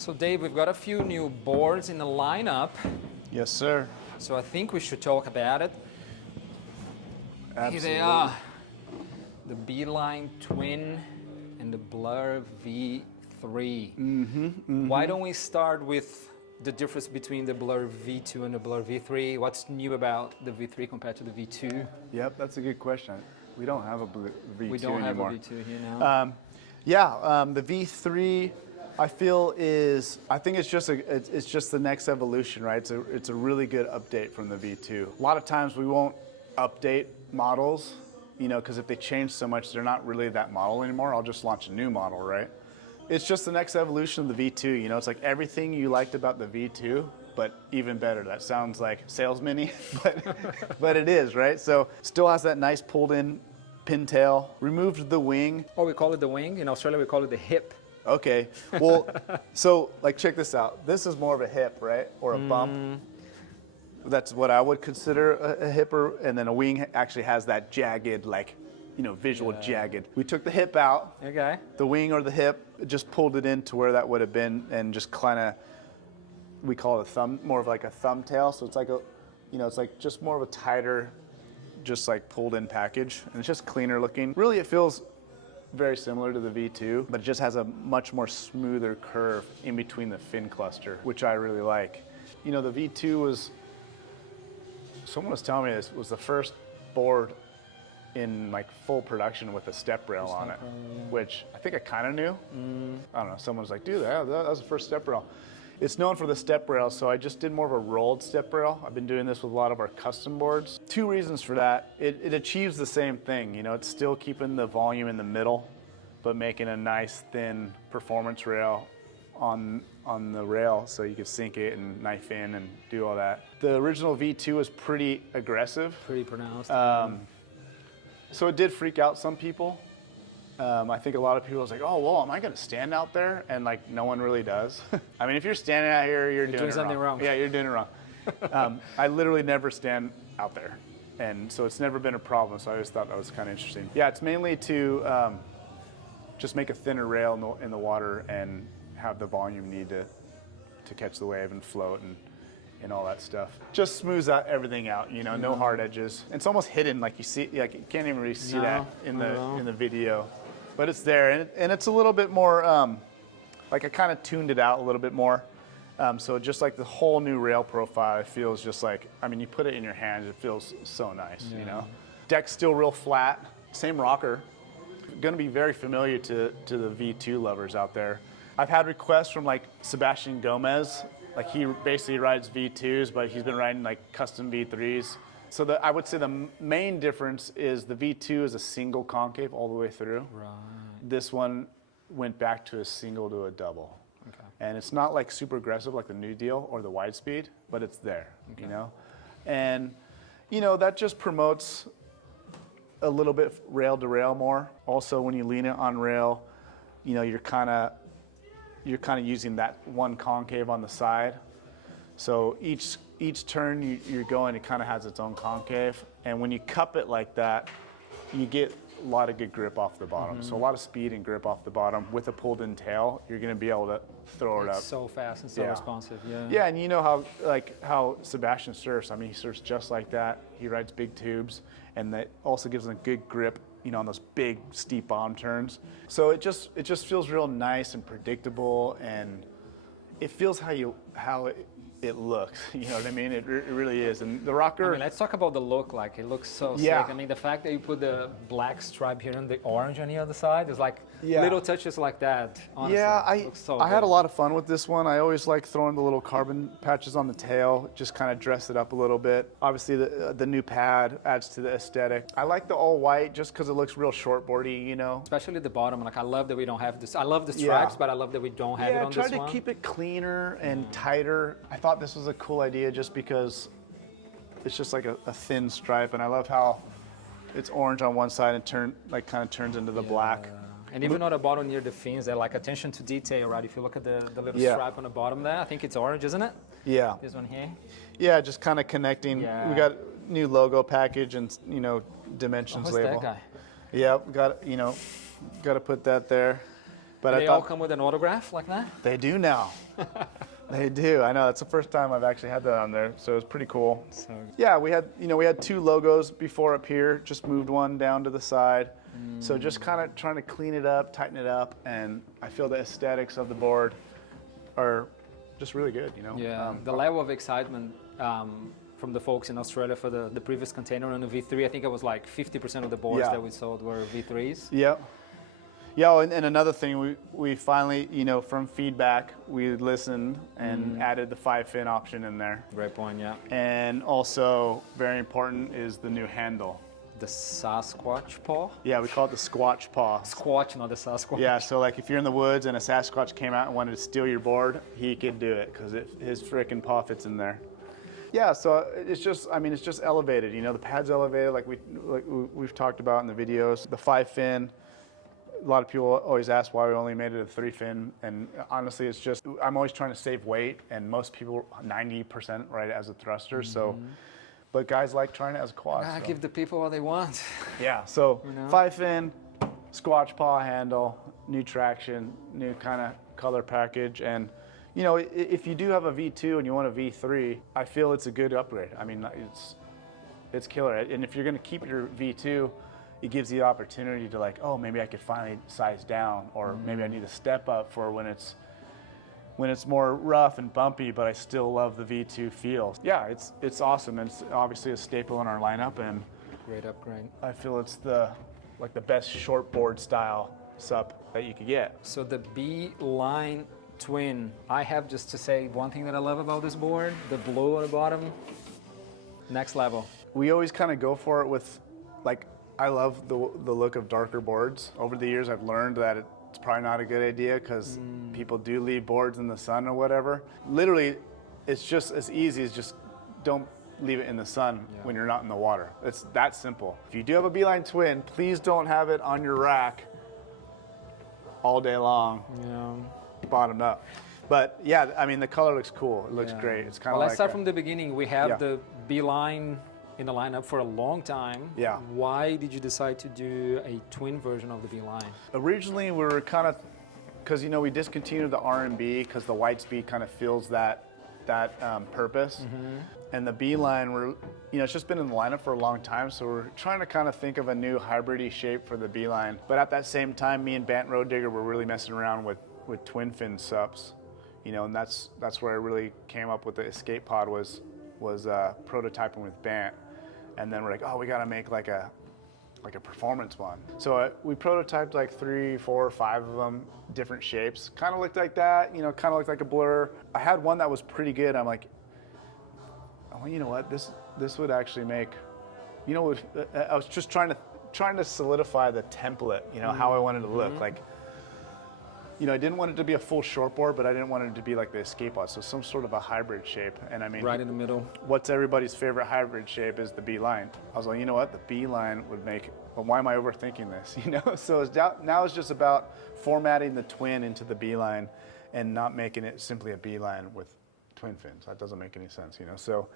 So Dave, we've got a few new boards in the lineup. Yes, sir. So I think we should talk about it. Absolutely. Here they are. The Beeline Twin and the Blurr V3. Why don't we start with the difference between the Blurr V2 and the Blurr V3? What's new about the V3 compared to the V2? Yep, that's a good question. We don't have a V2 We don't anymore. have a V2 here now. The V3, I feel I think it's just the next evolution, right? It's a really good update from the V2. A lot of times we won't update models, because if they change so much, they're not really that model anymore. I'll just launch a new model, right? It's just the next evolution of the V2. It's like everything you liked about the V2, but even better. That sounds like salesman-y, but it is, right? So still has that nice pulled-in pintail. Removed the wing. Oh, we call it the wing. In Australia, we call it the hip. Okay, well, so check this out. This is more of a hip, right? Or a bump. That's what I would consider a hipper. And then a wing actually has that jagged, visual jagged. We took the hip out. Okay. The wing or the hip, just pulled it in to where that would have been and just kind of, we call it more of like a thumbtail. So it's like it's like just more of a tighter, just like pulled in package. And it's just cleaner looking. Really, it feels very similar to the V2, but it just has a much more smoother curve in between the fin cluster, which I really like. The V2 someone was telling me this was the first board in full production with a step rail on it, which I think I kind of knew. I don't know, someone was like, dude, that was the first step rail. It's known for the step rail, so I just did more of a rolled step rail. I've been doing this with a lot of our custom boards. Two reasons for that. It achieves the same thing. It's still keeping the volume in the middle, but making a nice thin performance rail on the rail so you could sink it and knife in and do all that. The original V2 was pretty aggressive. Pretty pronounced. So it did freak out some people. I think a lot of people was like, oh, well, am I going to stand out there? And no one really does. I mean, if you're standing out here, you're doing something wrong. Yeah, you're doing it wrong. I literally never stand out there. And so it's never been a problem. So I always thought that was kind of interesting. Yeah, it's mainly to just make a thinner rail in the water and have the volume need to catch the wave and float and all that stuff. Just smooths out everything out, no hard edges. It's almost hidden, you see, you can't even really see that in the video. But it's there, and it's a little bit more, I kind of tuned it out a little bit more. So just the whole new rail profile, it feels just you put it in your hands, it feels so nice, Deck's still real flat, same rocker. Gonna be very familiar to the V2 lovers out there. I've had requests from Sebastian Gomez, he basically rides V2s, but he's been riding custom V3s. So I would say the main difference is the V2 is a single concave all the way through. Right. This one went back to a single to a double. Okay. And it's not super aggressive like the New Deal or the wide speed, but it's there, And, that just promotes a little bit rail to rail more. Also, when you lean it on rail, you're kind of using that one concave on the side. So each turn you're going, it kind of has its own concave. And when you cup it like that, you get a lot of good grip off the bottom. So a lot of speed and grip off the bottom. With a pulled-in tail, you're going to be able to throw it up. It's so fast and so responsive, yeah. Yeah, and how Sebastian surfs. I mean, he surfs just like that. He rides big tubes, and that also gives him a good grip, on those big steep bottom turns. So it just feels real nice and predictable, and it feels how it looks. You know what I mean? It really is. And the rocker. Let's talk about the look. It looks so sick. The fact that you put the black stripe here and the orange on the other side is little touches like that. Honestly, yeah, I had a lot of fun with this one. I always like throwing the little carbon patches on the tail, just kind of dress it up a little bit. Obviously, the new pad adds to the aesthetic. I like the all white just because it looks real shortboardy, Especially the bottom. I love that we don't have this. I love the stripes, but I love that we don't have it on this one. Yeah, I tried to keep it cleaner and tighter. I thought this was a cool idea just because it's just a thin stripe, and I love how it's orange on one side and kind of turns into the black. And even on the bottom near the fins, they're attention to detail, right? If you look at the little stripe on the bottom there, I think it's orange, isn't it? Yeah. This one here. Yeah, just kind of connecting. Yeah. We got new logo package and dimensions Who's label. that guy? Yeah, got to put that there. But they all come with an autograph like that? They do now. They do. I know. That's the first time I've actually had that on there, so it's pretty cool. So, yeah, we had 2 logos before up here. Just moved one down to the side. So just kind of trying to clean it up, tighten it up, and I feel the aesthetics of the board are just really good. Yeah. The level of excitement from the folks in Australia for the previous container on the V3. I think it was like 50% of the boards that we sold were V3s. Yeah. Yeah, and another thing, we finally, from feedback, we listened and added the 5-fin option in there. Great point, yeah. And also, very important, is the new handle. The Sasquatch paw? Yeah, we call it the Squatch paw. Squatch, not the Sasquatch. Yeah, so like if you're in the woods and a Sasquatch came out and wanted to steal your board, he could do it because his frickin' paw fits in there. Yeah, so it's just elevated. The pad's elevated, like we've talked about in the videos. The 5-fin. A lot of people always ask why we only made it a 3-fin, and honestly, it's just I'm always trying to save weight, and most people 90% right as a thruster. So, but guys like trying it as a quad. So. Give the people what they want. Yeah. So 5-fin, Squatch paw handle, new traction, new kind of color package, and if you do have a V2 and you want a V3, I feel it's a good upgrade. I mean, it's killer, and if you're going to keep your V2. It gives you the opportunity to like, oh, maybe I could finally size down, or maybe I need to step up for when it's more rough and bumpy, but I still love the V2 feel. Yeah, it's awesome. It's obviously a staple in our lineup, and great upgrade. I feel it's the best shortboard style sup that you could get. So the Beeline Twin, I have just to say one thing that I love about this board: the blue at the bottom, next level. We always kind of go for it with like. I love the look of darker boards. Over the years, I've learned that it's probably not a good idea because people do leave boards in the sun or whatever. Literally, it's just as easy as just don't leave it in the sun when you're not in the water. It's that simple. If you do have a Beeline Twin, please don't have it on your rack all day long, bottomed up. But yeah, I mean, the color looks cool. It looks great. It's kind of let's start from the beginning. We have the Beeline in the lineup for a long time. Yeah. Why did you decide to do a twin version of the Beeline? Originally, we were kind of, because we discontinued the R&B because the white speed kind of fills that purpose. And the Beeline, it's just been in the lineup for a long time, so we're trying to kind of think of a new hybrid-y shape for the Beeline. But at that same time, me and Bant Road Digger were really messing around with twin fin sups, and that's where I really came up with the escape pod was prototyping with Bant. And then we're like, oh, we got to make like a performance one. So we prototyped like 3, 4, 5 of them, different shapes. Kind of looked like that, kind of looked like a Blurr. I had one that was pretty good. I'm like, oh, you know what? This would actually make, I was just trying to solidify the template, how I wanted to look. Like, I didn't want it to be a full shortboard, but I didn't want it to be like the escape pod, so some sort of a hybrid shape. And I mean, right in the middle. What's everybody's favorite hybrid shape is the Beeline. I was like, you know what, the Beeline would make. Well, why am I overthinking this? So now it's just about formatting the twin into the Beeline, and not making it simply a Beeline with twin fins. That doesn't make any sense, So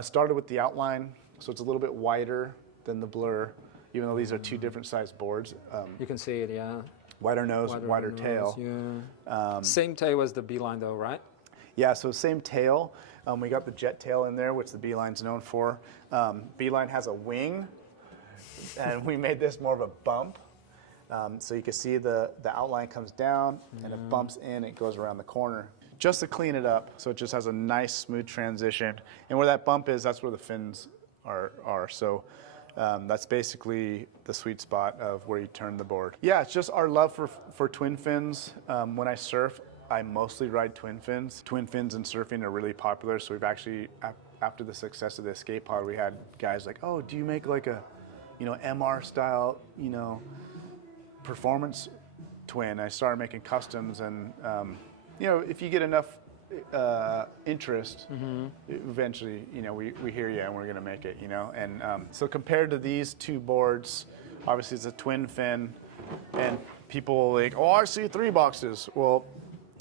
started with the outline, so it's a little bit wider than the Blurr, even though these are 2 different sized boards. You can see it, yeah. Wider nose, wider tail. Yeah. Same tail as the Beeline though, right? Yeah, so same tail. We got the jet tail in there, which the Beeline's known for. Beeline has a wing, and we made this more of a bump. So you can see the outline comes down, and it bumps in, it goes around the corner. Just to clean it up, so it just has a nice, smooth transition. And where that bump is, that's where the fins are. So that's basically the sweet spot of where you turn the board. Yeah, it's just our love for twin fins. When I surf, I mostly ride twin fins. Twin fins and surfing are really popular, so we've actually, after the success of the escape pod, we had guys like, oh, do you make like a, MR style, performance twin? I started making customs, and if you get enough interest, eventually, we hear you and we're gonna make it, And so compared to these 2 boards, obviously it's a twin fin, and people like, oh, I see 3 boxes. Well,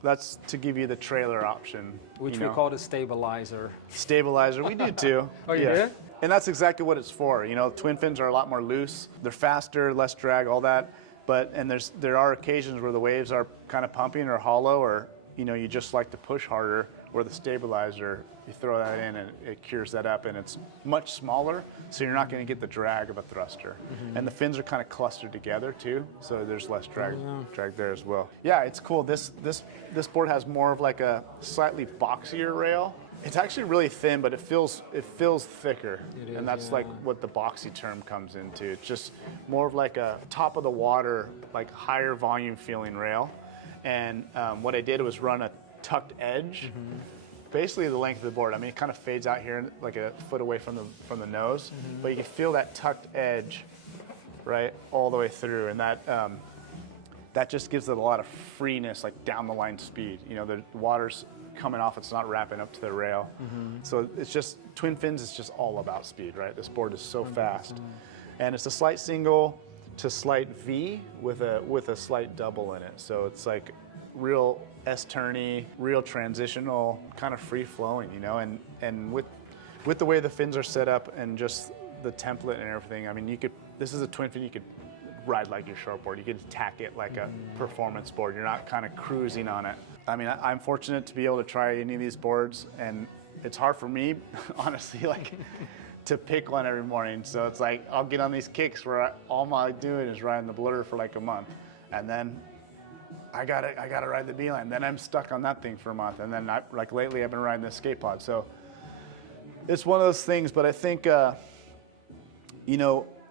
that's to give you the trailer option. Which we call the stabilizer. Stabilizer, we do too. Oh, you did? And that's exactly what it's for. Twin fins are a lot more loose. They're faster, less drag, all that. And there are occasions where the waves are kind of pumping or hollow, or you just like to push harder, where the stabilizer, you throw that in and it cures that up, and it's much smaller, so you're not going to get the drag of a thruster. And the fins are kind of clustered together too, so there's less drag there as well. Yeah, it's cool. This board has more of like a slightly boxier rail. It's actually really thin, but it feels thicker, and that's like what the boxy term comes into. It's just more of like a top of the water, like higher volume feeling rail. And what I did was run a tucked edge, basically the length of the board. I mean, it kind of fades out here, like a foot away from the nose, but you can feel that tucked edge, right, all the way through, and that just gives it a lot of freeness, like down the line speed. The water's coming off, it's not wrapping up to the rail. So it's just, twin fins is just all about speed, right? This board is so fast. And it's a slight single to slight V with a slight double in it. So it's like real S-turny, real transitional, kind of free flowing, and with the way the fins are set up and just the template and everything, I mean, this is a twin fin you could ride like your shortboard. You could tack it like a performance board. You're not kind of cruising on it. I mean, I'm fortunate to be able to try any of these boards, and it's hard for me, honestly, like to pick one every morning. So it's like, I'll get on these kicks where all I'm doing is riding the Blurr for like a month. And then I gotta ride the Beeline. Then I'm stuck on that thing for a month. And then like lately I've been riding this skate pod. So it's one of those things, but I think,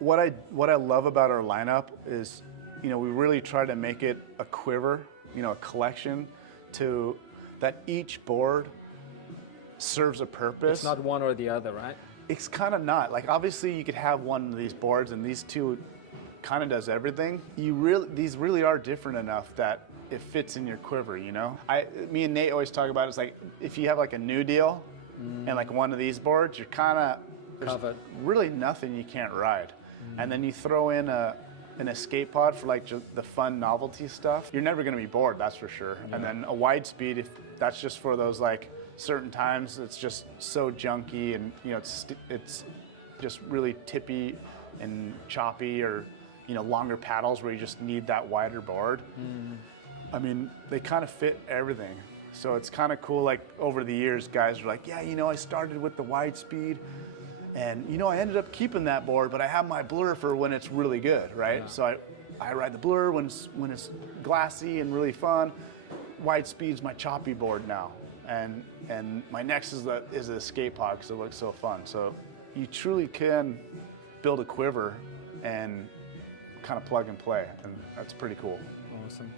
what I love about our lineup is, we really try to make it a quiver, a collection that each board serves a purpose. It's not one or the other, right? It's kind of not. Like, obviously you could have one of these boards and these two kind of does everything. These really are different enough that it fits in your quiver, Me and Nate always talk about it. It's like, if you have like a new deal and like one of these boards, you're kind of, there's really nothing you can't ride. And then you throw in an escape pod for like the fun novelty stuff, you're never going to be bored, that's for sure. And then a wide speed, if that's just for those like certain times, it's just so junky, and it's just really tippy and choppy, or longer paddles where you just need that wider board. I mean, they kind of fit everything. So it's kind of cool. Like, over the years, guys are like, yeah, I started with the wide speed, and I ended up keeping that board, but I have my Blurr for when it's really good, right? Yeah. So I ride the Blurr when it's glassy and really fun. Wide speed's my choppy board now, and my next is the escape pod because it looks so fun. So you truly can build a quiver and kind of plug and play, and that's pretty cool. Awesome.